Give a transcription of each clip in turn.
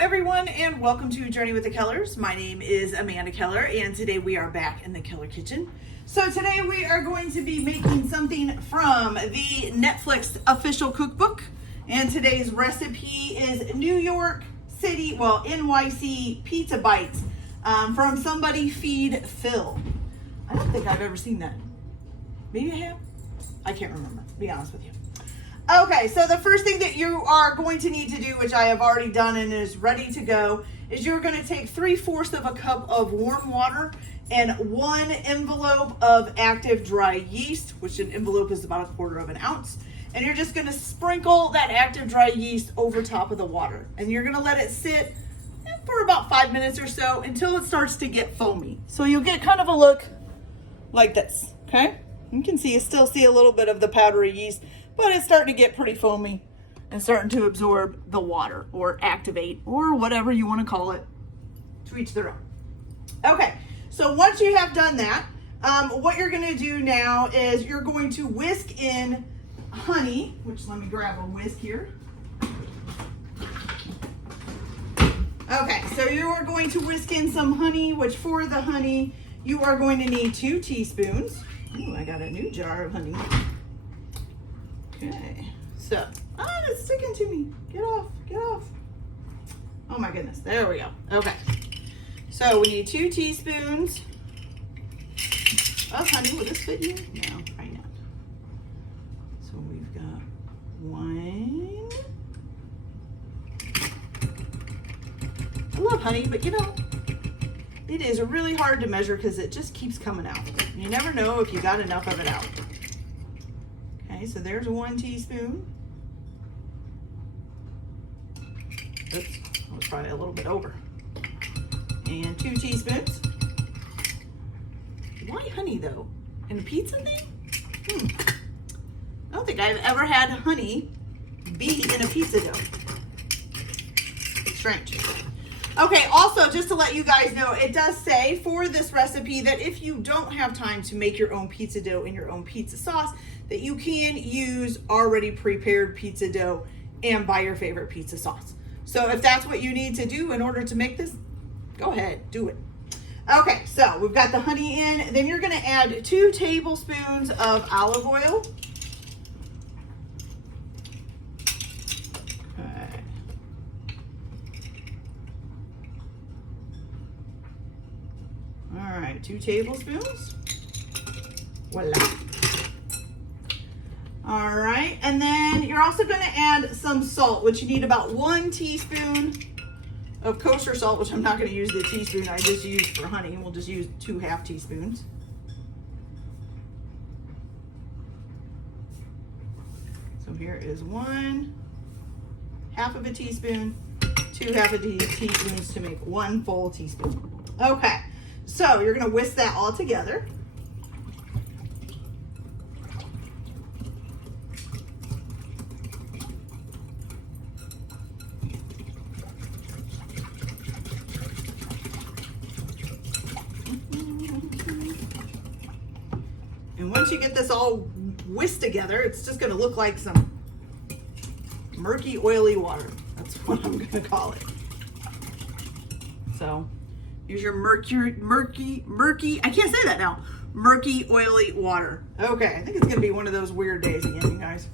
everyone, and welcome to Journey with the Kellers. My name is Amanda Keller, and today we are back in the Keller kitchen. So today we are going to be making something from the Netflix official cookbook, and today's recipe is New York City, NYC Pizza Bites from Somebody Feed Phil. I don't think I've ever seen that. Maybe I have? I can't remember, to be honest with you. Okay, so the first thing that you are going to need to do, which I have already done and is ready to go, is you're going to take 3/4 of a cup of warm water and 1 envelope of active dry yeast, which an envelope is about 1/4 of an ounce. And you're just going to sprinkle that active dry yeast over top of the water. And you're going to let it sit for about 5 minutes or so until it starts to get foamy. So you'll get kind of a look like this, okay? You can still see a little bit of the powdery yeast, but it's starting to get pretty foamy and starting to absorb the water or activate or whatever you want to call it, to each their own. Okay, so once you have done that, what you're going to do now is you're going to whisk in honey, which let me grab a whisk here. Okay, so you are going to whisk in some honey, which for the honey, you are going to need 2 teaspoons. Ooh, I got a new jar of honey. Okay, so, it's sticking to me. Get off, get off. Oh my goodness, there we go. Okay, so we need 2 teaspoons of honey. Will this fit you? No, probably not. So we've got 1. I love honey, but it is really hard to measure because it just keeps coming out. You never know if you got enough of it out. Okay, so there's 1 teaspoon. Oops, I was probably a little bit over. And 2 teaspoons. Why honey though? In a pizza thing? I don't think I've ever had honey be in a pizza dough. Strange. Okay, also just to let you guys know, it does say for this recipe that if you don't have time to make your own pizza dough and your own pizza sauce, that you can use already prepared pizza dough and buy your favorite pizza sauce. So if that's what you need to do in order to make this, go ahead, do it. Okay, so we've got the honey in. Then you're gonna add 2 tablespoons of olive oil. Okay. All right, 2 tablespoons. Voila. All right, and then you're also going to add some salt, which you need about 1 teaspoon of kosher salt, which I'm not going to use the teaspoon I just used for honey. We'll just use 2 half teaspoons. So here is 1 half of a teaspoon, 2 half of teaspoons to make 1 full teaspoon. Okay, so you're going to whisk that all together. And once you get this all whisked together, it's just going to look like some murky, oily water. That's what I'm going to call it. So use your murky, I can't say that now, murky, oily water. Okay, I think it's going to be one of those weird days again, you guys.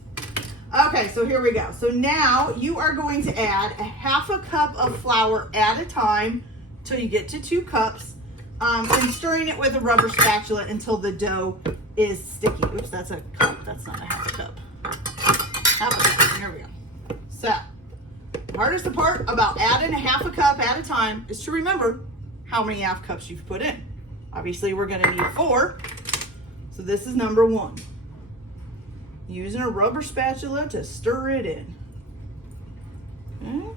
Okay, so here we go. So now you are going to add 1/2 cup of flour at a time till you get to 2 cups. And stirring it with a rubber spatula until the dough is sticky. Oops, that's a cup. That's not a 1/2 cup. 1/2 cup. Here we go. So, the hardest part about adding 1/2 cup at a time is to remember how many 1/2 cups you've put in. Obviously, we're going to need 4. So this is number 1. Using a rubber spatula to stir it in. Okay.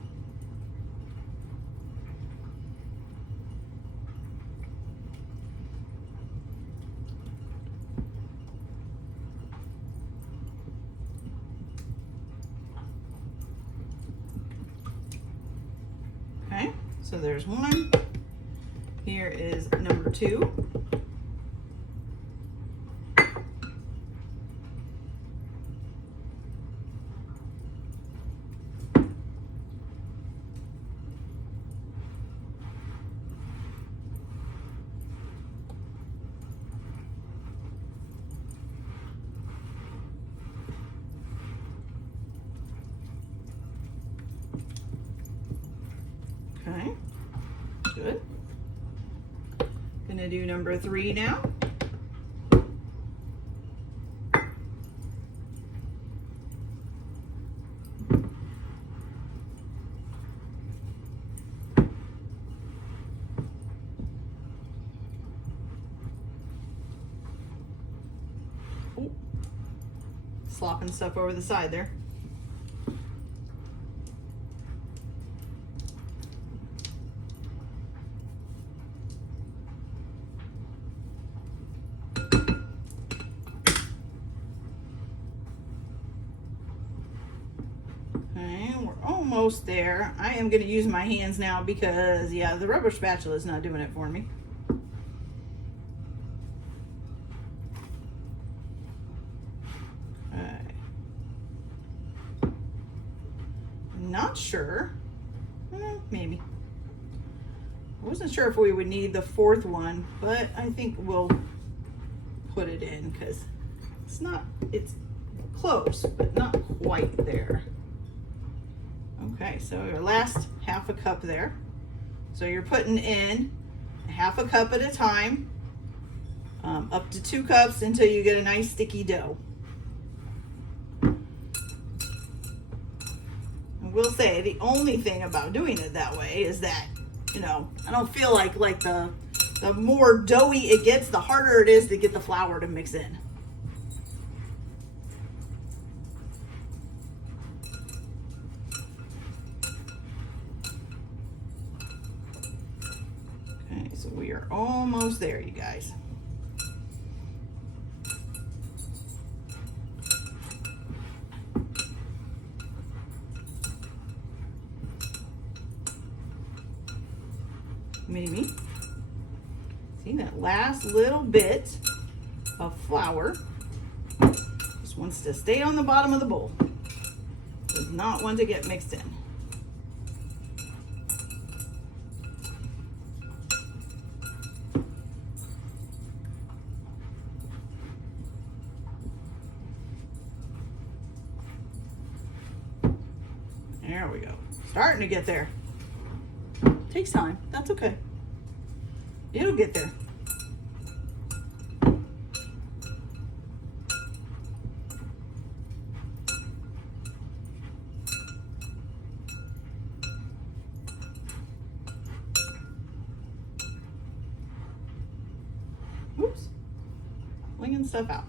Okay, so there's 1. Here is number 2. Okay, good. Gonna do number 3 now. Oh, slopping stuff over the side there. Almost there. I am going to use my hands now because, yeah, the rubber spatula is not doing it for me. Okay. Not sure. Maybe. I wasn't sure if we would need the 4th one, but I think we'll put it in because it's close, but not quite there. Okay, so your last half a cup there. So you're putting in half a cup at a time, up to 2 cups until you get a nice sticky dough. I will say the only thing about doing it that way is that, you know, I don't feel like the more doughy it gets, the harder it is to get the flour to mix in. So we are almost there, you guys. Maybe. See that last little bit of flour just wants to stay on the bottom of the bowl. Does not want to get mixed in. There we go. Starting to get there. Takes time. That's okay. It'll get there. Oops. Flinging stuff out.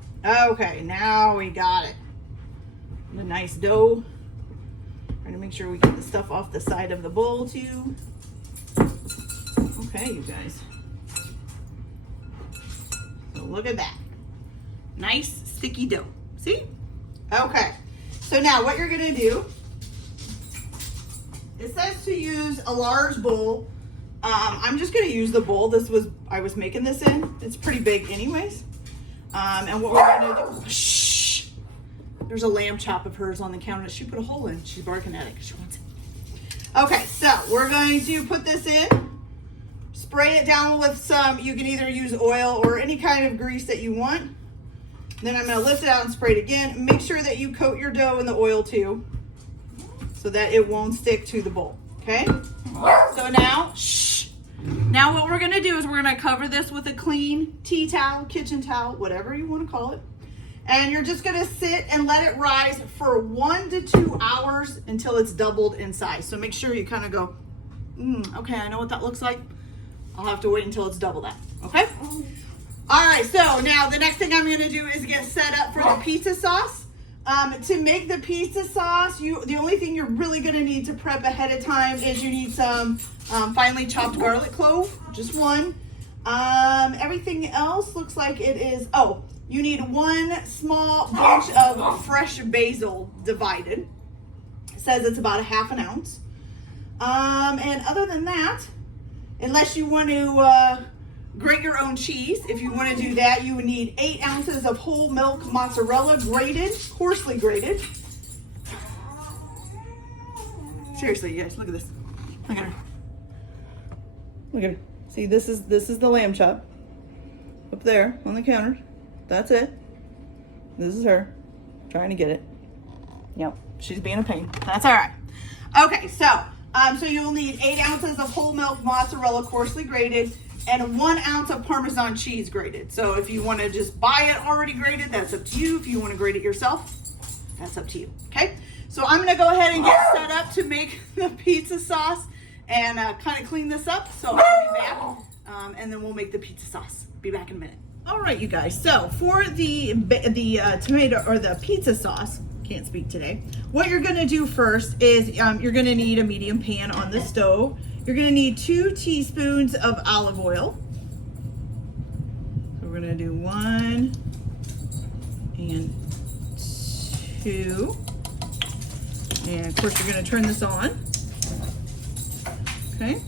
Okay, now we got it. The nice dough. Trying to make sure we get the stuff off the side of the bowl too. Okay, you guys. So look at that. Nice sticky dough. See? Okay. So now what you're gonna do, it says to use a large bowl. I'm just gonna use the bowl I was making this in. It's pretty big anyways. And what we're gonna do, shh. There's a lamb chop of hers on the counter that she put a hole in. She's barking at it because she wants it. Okay, so we're going to put this in, spray it down with some, you can either use oil or any kind of grease that you want. Then I'm gonna lift it out and spray it again. Make sure that you coat your dough in the oil too, so that it won't stick to the bowl, okay? So now, shh. Now what we're gonna do is we're gonna cover this with a clean tea towel, kitchen towel, whatever you wanna call it. And you're just gonna sit and let it rise for 1 to 2 hours until it's doubled in size. So make sure you kind of go, okay, I know what that looks like. I'll have to wait until it's double that, okay? All right, so now the next thing I'm gonna do is get set up for the pizza sauce. To make the pizza sauce, the only thing you're really gonna need to prep ahead of time is you need some finely chopped garlic clove, just one. Everything else looks like it is, you need 1 small bunch of fresh basil divided. It says it's about 1/2 ounce. And other than that, unless you want to grate your own cheese, if you want to do that, you would need 8 ounces of whole milk mozzarella grated, coarsely grated. Seriously, you guys, look at this. Look at her. Look at her. See, this is the lamb chop up there on the counter. That's it. This is her trying to get it. Yep, she's being a pain. That's all right. Okay, so So you'll need 8 ounces of whole milk mozzarella coarsely grated and 1 ounce of Parmesan cheese grated. So if you want to just buy it already grated, that's up to you. If you want to grate it yourself, that's up to you, okay? So I'm gonna go ahead and get set up to make the pizza sauce and kind of clean this up. So I'll be back, and then we'll make the pizza sauce. Be back in a minute. All right, you guys. So for the tomato or the pizza sauce, can't speak today. What you're gonna do first is you're gonna need a medium pan on the stove. You're gonna need 2 teaspoons of olive oil. So we're gonna do 1 and 2. And of course you're gonna turn this on. Okay.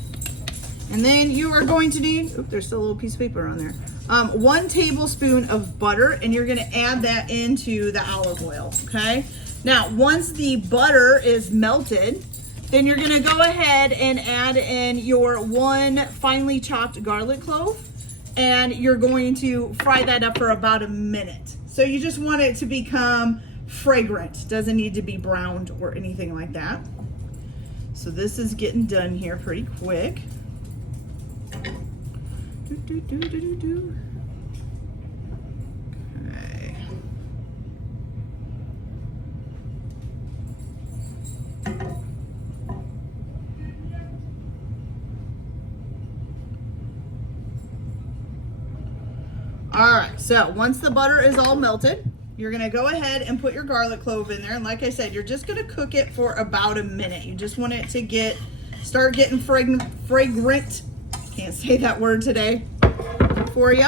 And then you are going to need, oops, there's still a little piece of paper on there. 1 tablespoon of butter, and you're gonna add that into the olive oil, okay? Now, once the butter is melted, then you're gonna go ahead and add in your 1 finely chopped garlic clove, and you're going to fry that up for about a minute. So you just want it to become fragrant. Doesn't need to be browned or anything like that. So this is getting done here pretty quick. Okay. All right, so once the butter is all melted, you're gonna go ahead and put your garlic clove in there. And like I said, you're just gonna cook it for about a minute. You just want it to start getting fragrant. Can't say that word today for you.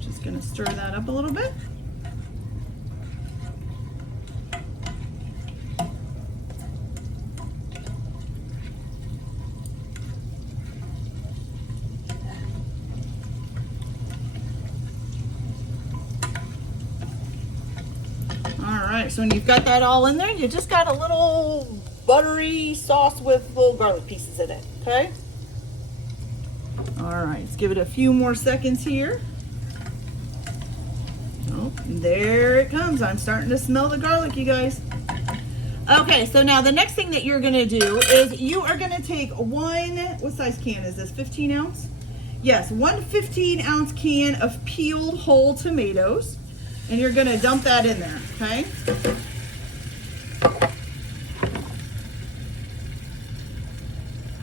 Just gonna stir that up a little bit. All right, so when you've got that all in there, you just got a little buttery sauce with little garlic pieces in it, okay? All right, let's give it a few more seconds here. Oh, there it comes. I'm starting to smell the garlic, you guys. Okay, so now the next thing that you're gonna do is you are gonna take what size can is this, 15 ounce? Yes, 1 15-ounce can of peeled whole tomatoes. And you're gonna dump that in there, okay?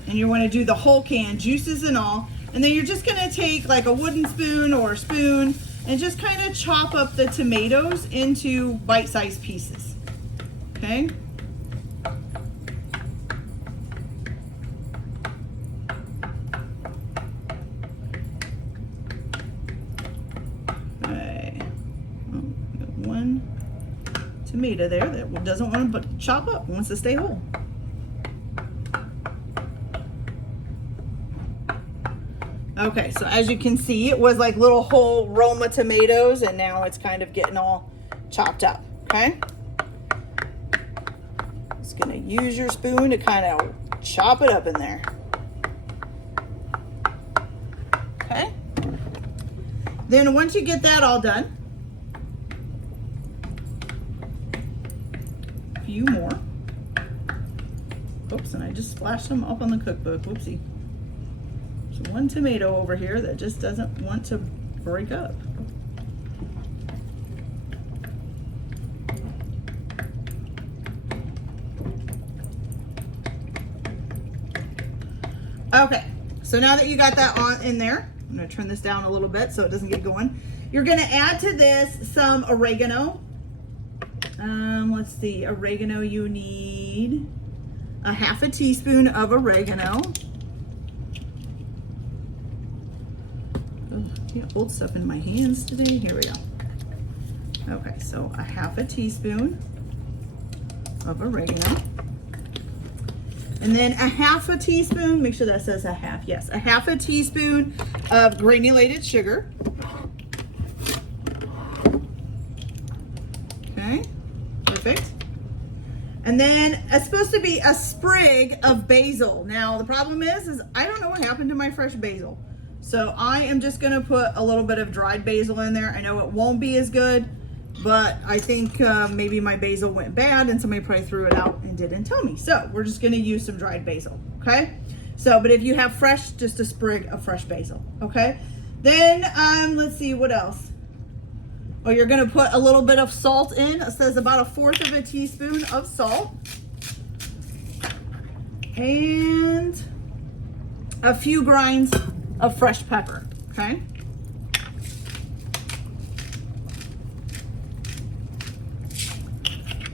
And you wanna do the whole can, juices and all. And then you're just gonna take like a wooden spoon or a spoon and just kind of chop up the tomatoes into bite-sized pieces, okay? Tomato there that doesn't want to chop up, wants to stay whole. Okay, so as you can see, it was like little whole Roma tomatoes, and now it's kind of getting all chopped up, okay? Just gonna use your spoon to kind of chop it up in there. Okay? Then once you get that all done, few more. Oops, and I just splashed them up on the cookbook. Whoopsie. There's 1 tomato over here that just doesn't want to break up. Okay, so now that you got that on in there, I'm gonna turn this down a little bit so it doesn't get going. You're gonna add to this some oregano. Let's see, oregano, you need a 1/2 teaspoon of oregano. Oh, can't hold stuff in my hands today. Here we go. Okay, so a 1/2 teaspoon of oregano. And then a 1/2 teaspoon, make sure that says a half, yes, a 1/2 teaspoon of granulated sugar. Okay. Perfect. And then it's supposed to be a sprig of basil. Now the problem is I don't know what happened to my fresh basil. So I am just gonna put a little bit of dried basil in there. I know it won't be as good, but I think maybe my basil went bad and somebody probably threw it out and and didn't tell me. So we're just gonna use some dried basil, okay? So, but if you have fresh, just a sprig of fresh basil, okay? Then, let's see, what else? Oh, you're gonna put a little bit of salt in. It says about 1/4 of a teaspoon of salt. And a few grinds of fresh pepper, okay?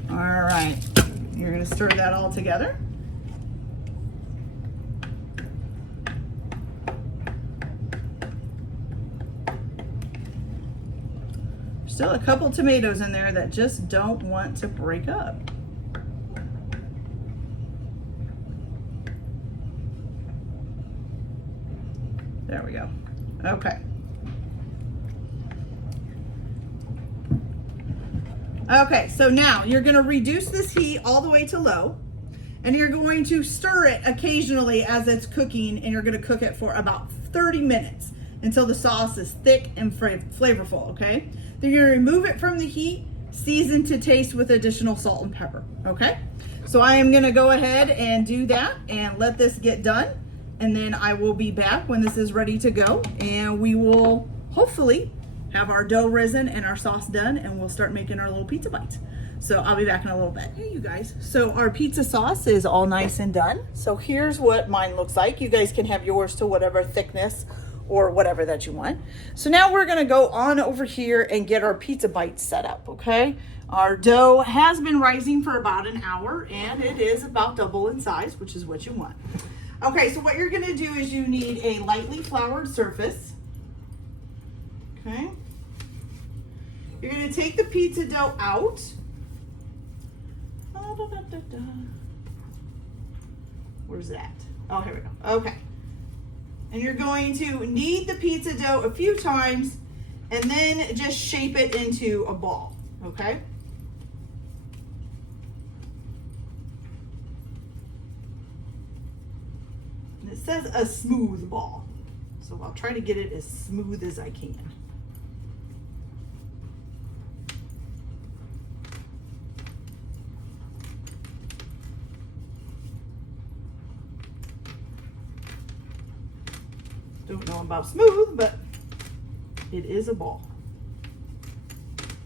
All right, you're gonna stir that all together. Still a couple tomatoes in there that just don't want to break up. There we go. Okay. Okay, so now you're going to reduce this heat all the way to low, and you're going to stir it occasionally as it's cooking, and you're going to cook it for about 30 minutes until the sauce is thick and flavorful, okay? Then you're going to remove it from the heat, season to taste with additional salt and pepper, okay? So I am going to go ahead and do that and let this get done, and then I will be back when this is ready to go, and we will hopefully have our dough risen and our sauce done, and we'll start making our little pizza bites. So I'll be back in a little bit. Hey, you guys. So our pizza sauce is all nice and done. So here's what mine looks like. You guys can have yours to whatever thickness or whatever that you want. So now we're gonna go on over here and get our pizza bites set up, okay? Our dough has been rising for about an hour, and it is about double in size, which is what you want. Okay, so what you're gonna do is you need a lightly floured surface, okay? You're gonna take the pizza dough out. Where's that? Oh, here we go. Okay. And you're going to knead the pizza dough a few times and then just shape it into a ball, okay? And it says a smooth ball. So I'll try to get it as smooth as I can. Don't know about smooth, but it is a ball.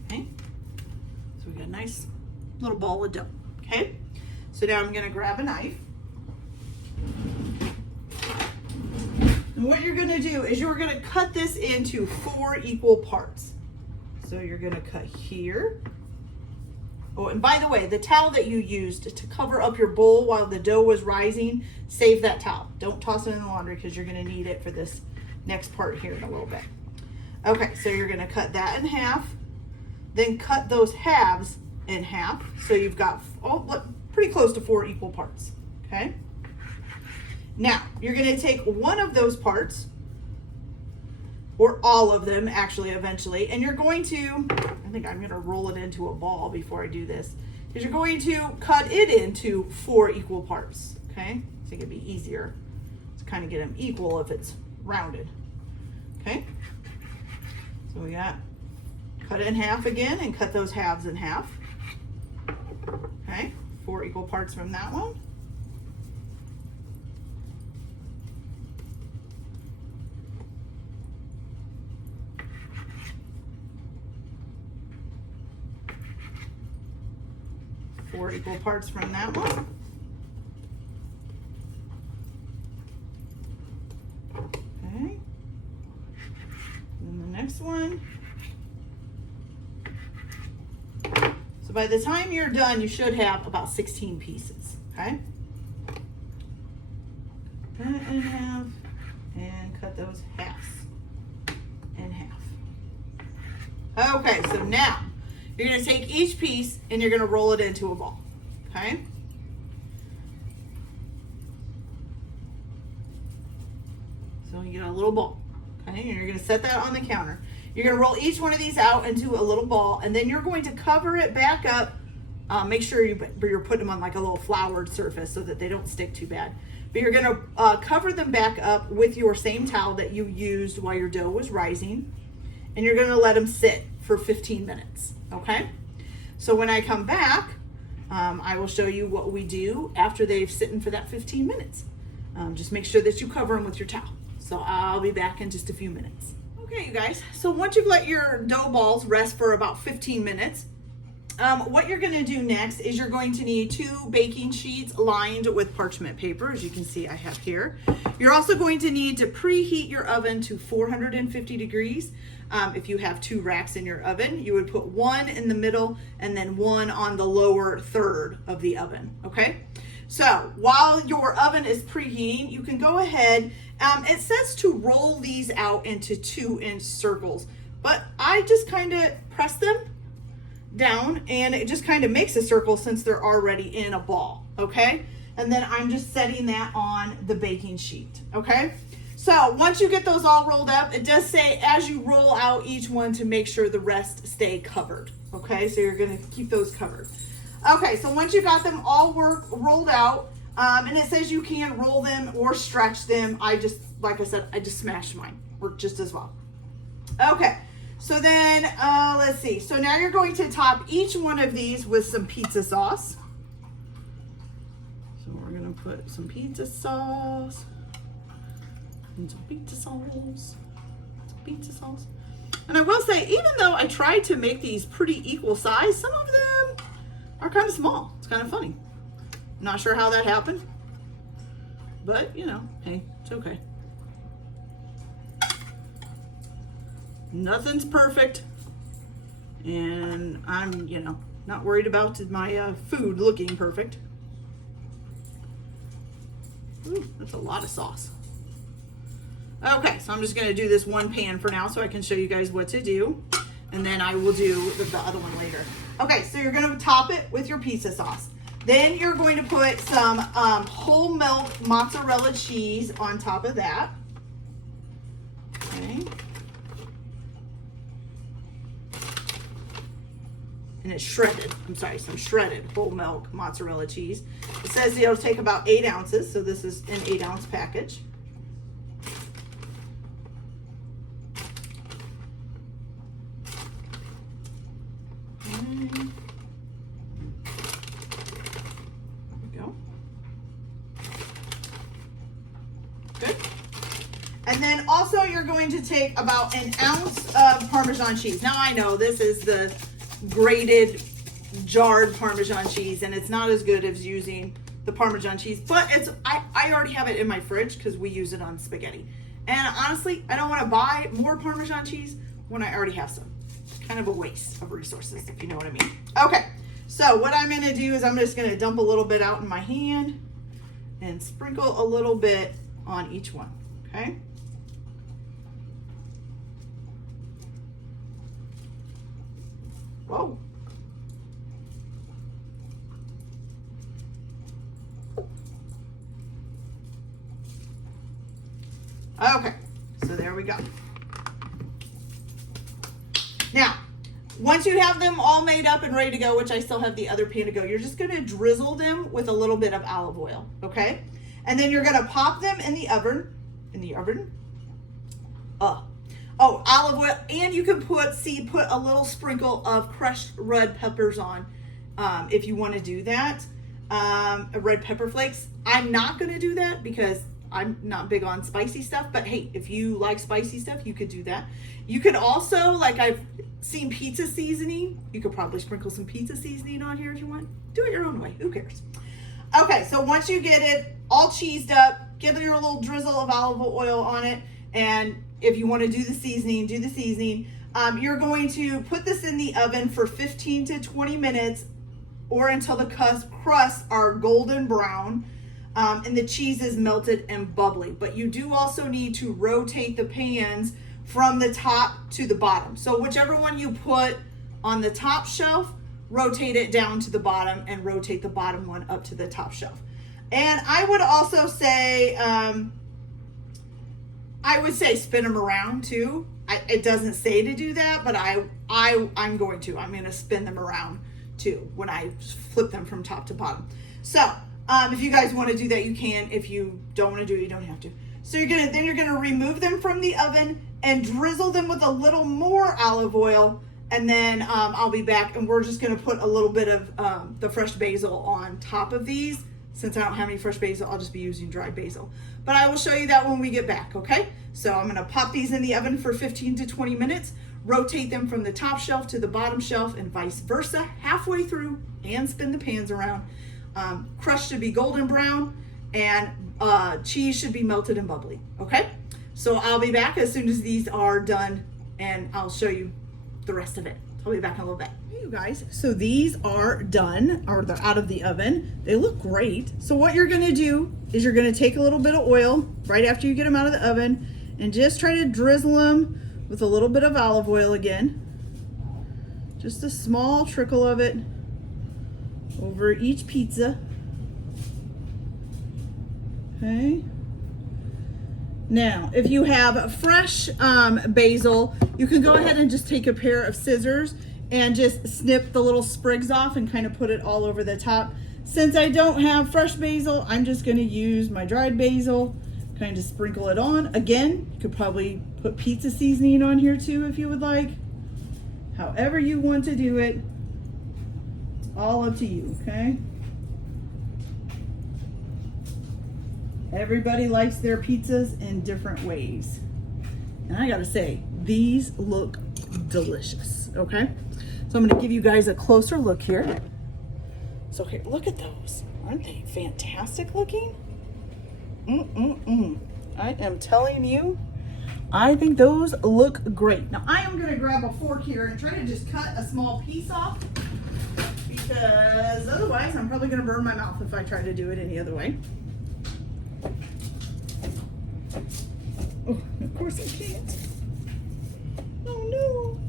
Okay, so we got a nice little ball of dough. Okay, so now I'm going to grab a knife, and what you're going to do is you're going to cut this into 4 equal parts. So you're going to cut here. Oh, and by the way, the towel that you used to cover up your bowl while the dough was rising, save that towel. Don't toss it in the laundry because you're going to need it for this next part here in a little bit. Okay, so you're going to cut that in half, then cut those halves in half. So you've got, pretty close to 4 equal parts, okay? Now, you're going to take one of those parts, or all of them actually eventually, and you're going to, I think I'm going to roll it into a ball before I do this, because you're going to cut it into 4 equal parts, okay? So it can be easier to kind of get them equal if it's rounded, okay? So we got, cut it in half again and cut those halves in half, okay? 4 equal parts from that one. Four equal parts from that one. Okay. And the next one. So by the time you're done, you should have about 16 pieces. Okay. Cut it in half and cut those halves in half. Okay, so now you're going to take each piece and you're going to roll it into a ball, okay? So you get a little ball, okay? And you're going to set that on the counter. You're going to roll each one of these out into a little ball, and then you're going to cover it back up. Make sure you're putting them on like a little floured surface so that they don't stick too bad. But you're going to cover them back up with your same towel that you used while your dough was rising, and you're going to let them sit for 15 minutes. Okay, so when I come back, I will show you what we do after they've sitting for that 15 minutes. Just make sure that you cover them with your towel. So I'll be back in just a few minutes. Okay, you guys, so once you've let your dough balls rest for about 15 minutes, what you're gonna do next is you're going to need 2 baking sheets lined with parchment paper, as you can see I have here. You're also going to need to preheat your oven to 450 degrees. If you have 2 racks in your oven, you would put 1 in the middle and then 1 on the lower third of the oven, okay? So while your oven is preheating, you can go ahead, it says to roll these out into 2-inch circles, but I just kind of press them down and it just kind of makes a circle since they're already in a ball, okay? And then I'm just setting that on the baking sheet, okay? So once you get those all rolled up, it does say as you roll out each one to make sure the rest stay covered, okay? So you're gonna keep those covered. Okay, so once you got them all rolled out, and it says you can roll them or stretch them, like I said, I just smashed mine, worked just as well. Okay. So then, let's see. So now you're going to top each one of these with some pizza sauce. So we're going to put some pizza sauce and some pizza sauce, And I will say, even though I tried to make these pretty equal size, some of them are kind of small. It's kind of funny. Not sure how that happened, but you know, hey, it's okay. Nothing's perfect, and I'm, you know, not worried about my food looking perfect. Ooh, that's a lot of sauce. Okay, so I'm just going to do this one pan for now so I can show you guys what to do, and then I will do the other one later. Okay, so you're going to top it with your pizza sauce. Then you're going to put some whole milk mozzarella cheese on top of that. Okay. And it's shredded. I'm sorry, some shredded whole milk mozzarella cheese. It says it'll take about 8 ounces, so this is an 8-ounce package. Okay. There we go. Good. And then also you're going to take about 1 ounce of Parmesan cheese. Now I know this is the grated jarred Parmesan cheese and it's not as good as using the Parmesan cheese, but I already have it in my fridge because we use it on spaghetti. And honestly, I don't want to buy more Parmesan cheese when I already have some. It's kind of a waste of resources, if you know what I mean. Okay, so what I'm going to do is I'm just going to dump a little bit out in my hand and sprinkle a little bit on each one, okay? Whoa. Okay, so there we go. Now, once you have them all made up and ready to go, which I still have the other pan to go, you're just gonna drizzle them with a little bit of olive oil, okay? And then you're gonna pop them in the oven, Oh, olive oil, and you can put a little sprinkle of crushed red peppers on if you want to do that. Red pepper flakes. I'm not going to do that because I'm not big on spicy stuff, but hey, if you like spicy stuff, you could do that. You could also, like I've seen pizza seasoning, you could probably sprinkle some pizza seasoning on here if you want. Do it your own way, who cares? Okay, so once you get it all cheesed up, get your little drizzle of olive oil on it, and if you want to do the seasoning, do the seasoning. You're going to put this in the oven for 15 to 20 minutes or until the crusts are golden brown and the cheese is melted and bubbly. But you do also need to rotate the pans from the top to the bottom. So whichever one you put on the top shelf, rotate it down to the bottom and rotate the bottom one up to the top shelf. And I would also say, spin them around too. It doesn't say to do that, but I'm going to. I'm going to spin them around too when I flip them from top to bottom. So if you guys want to do that, you can. If you don't want to do it, you don't have to. So you're gonna remove them from the oven and drizzle them with a little more olive oil And then I'll be back, and we're just gonna put a little bit of the fresh basil on top of these. Since I don't have any fresh basil, I'll just be using dried basil. But I will show you that when we get back, okay? So I'm gonna pop these in the oven for 15 to 20 minutes, rotate them from the top shelf to the bottom shelf and vice versa, halfway through, and spin the pans around. Crust should be golden brown, and cheese should be melted and bubbly, okay? So I'll be back as soon as these are done, and I'll show you the rest of it. I'll be back in a little bit. Hey you guys, so these are done, or they're out of the oven. They look great. So what you're gonna do is you're gonna take a little bit of oil right after you get them out of the oven and just try to drizzle them with a little bit of olive oil again. Just a small trickle of it over each pizza. Okay. Now, if you have fresh basil, you can go ahead and just take a pair of scissors and just snip the little sprigs off and kind of put it all over the top. Since I don't have fresh basil, I'm just going to use my dried basil, kind of sprinkle it on. Again, you could probably put pizza seasoning on here too if you would like. However you want to do it, all up to you, okay? Everybody likes their pizzas in different ways. And I gotta say, these look delicious, okay? So I'm gonna give you guys a closer look here. So here, look at those. Aren't they fantastic looking? I am telling you, I think those look great. Now I am gonna grab a fork here and try to just cut a small piece off, because otherwise I'm probably gonna burn my mouth if I try to do it any other way. Oh, of course I can't. Oh no.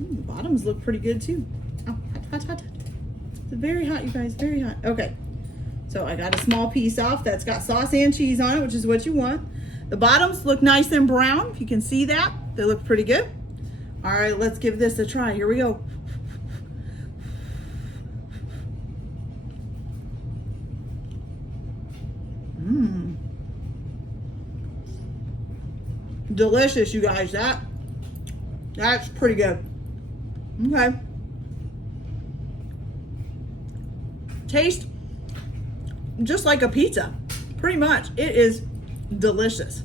Ooh, the bottoms look pretty good too. Oh, hot, hot, hot. It's very hot, you guys, very hot. Okay, so I got a small piece off that's got sauce and cheese on it, which is what you want. The bottoms look nice and brown, if you can see that. They look pretty good. All right, let's give this a try. Here we go. Delicious, you guys. That's pretty good. Okay. Taste just like a pizza, pretty much. It is delicious.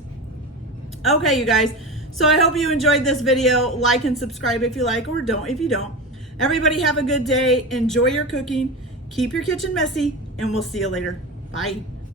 Okay, you guys. So I hope you enjoyed this video. Like and subscribe if you like, or don't if you don't. Everybody have a good day. Enjoy your cooking. Keep your kitchen messy, and we'll see you later. Bye.